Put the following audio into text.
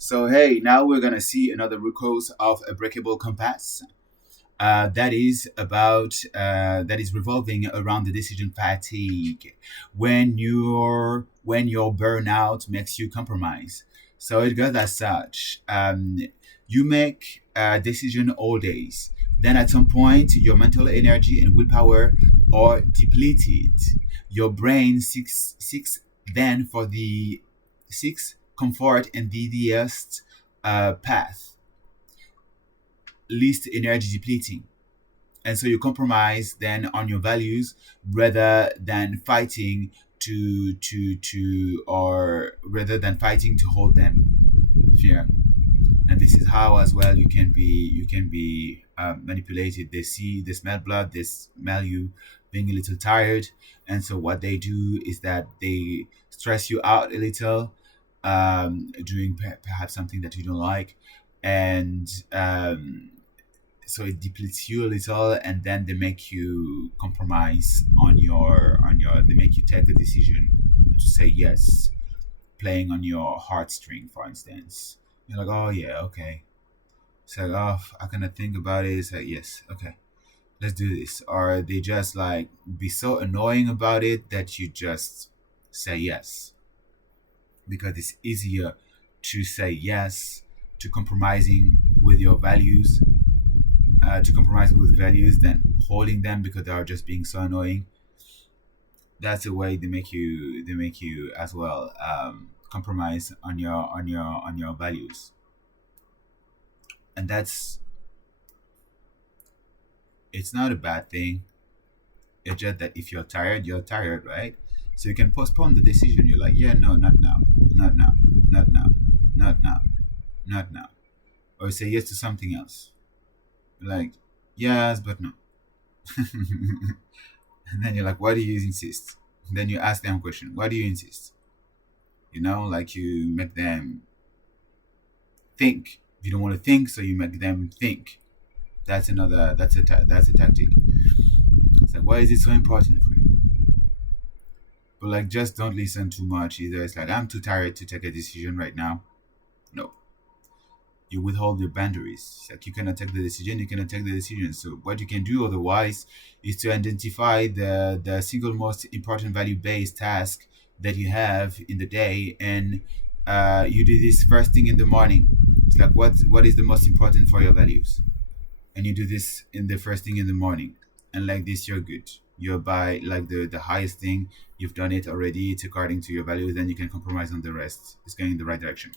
So hey, now we're gonna see another root cause of a breakable compass. That is revolving around the decision fatigue. When your burnout makes you compromise. So it goes as such. You make a decision all days. Then at some point, your mental energy and willpower are depleted. Your brain seeks then for the seeks comfort and the easiest path, least energy depleting. And so you compromise then on your values rather than fighting to hold them. Yeah. And this is how as well you can be manipulated. They smell blood, they smell you being a little tired, and so what they do is that they stress you out a little, doing perhaps something that you don't like, and so it depletes you a little, and then they make you compromise on your they make you take a decision to say yes, playing on your heartstring, for instance. You're like, oh yeah, okay. So oh, I kind of think about it. It's like, yes, okay, let's do this. Or they just like be so annoying about it that you just say yes, because it's easier to say yes to compromising with your values, to compromise with values than holding them because they are just being so annoying. That's the way they make you as well, compromise on your values. And that's it's not a bad thing. It's just that if you're tired, right? So you can postpone the decision. You're like, yeah, no, not now, not now, not now, not now, not now. Or say yes to something else. Like, yes, but no. And then you're like, why do you insist? Then you ask them a question, why do you insist? Like you make them think. If you don't want to think, so you make them think. That's a tactic. It's like, why is it so important for you? But like, just don't listen too much either. It's like, I'm too tired to take a decision right now. No, you withhold your boundaries. It's like, you cannot take the decision. You cannot take the decision. So what you can do otherwise is to identify the single most important value based task that you have in the day, and you do this first thing in the morning. It's like, what is the most important for your values, and you do this in the first thing in the morning, and like this you're good. You're by like the highest thing. You've done it already. It's according to your values. Then you can compromise on the rest. It's going in the right direction.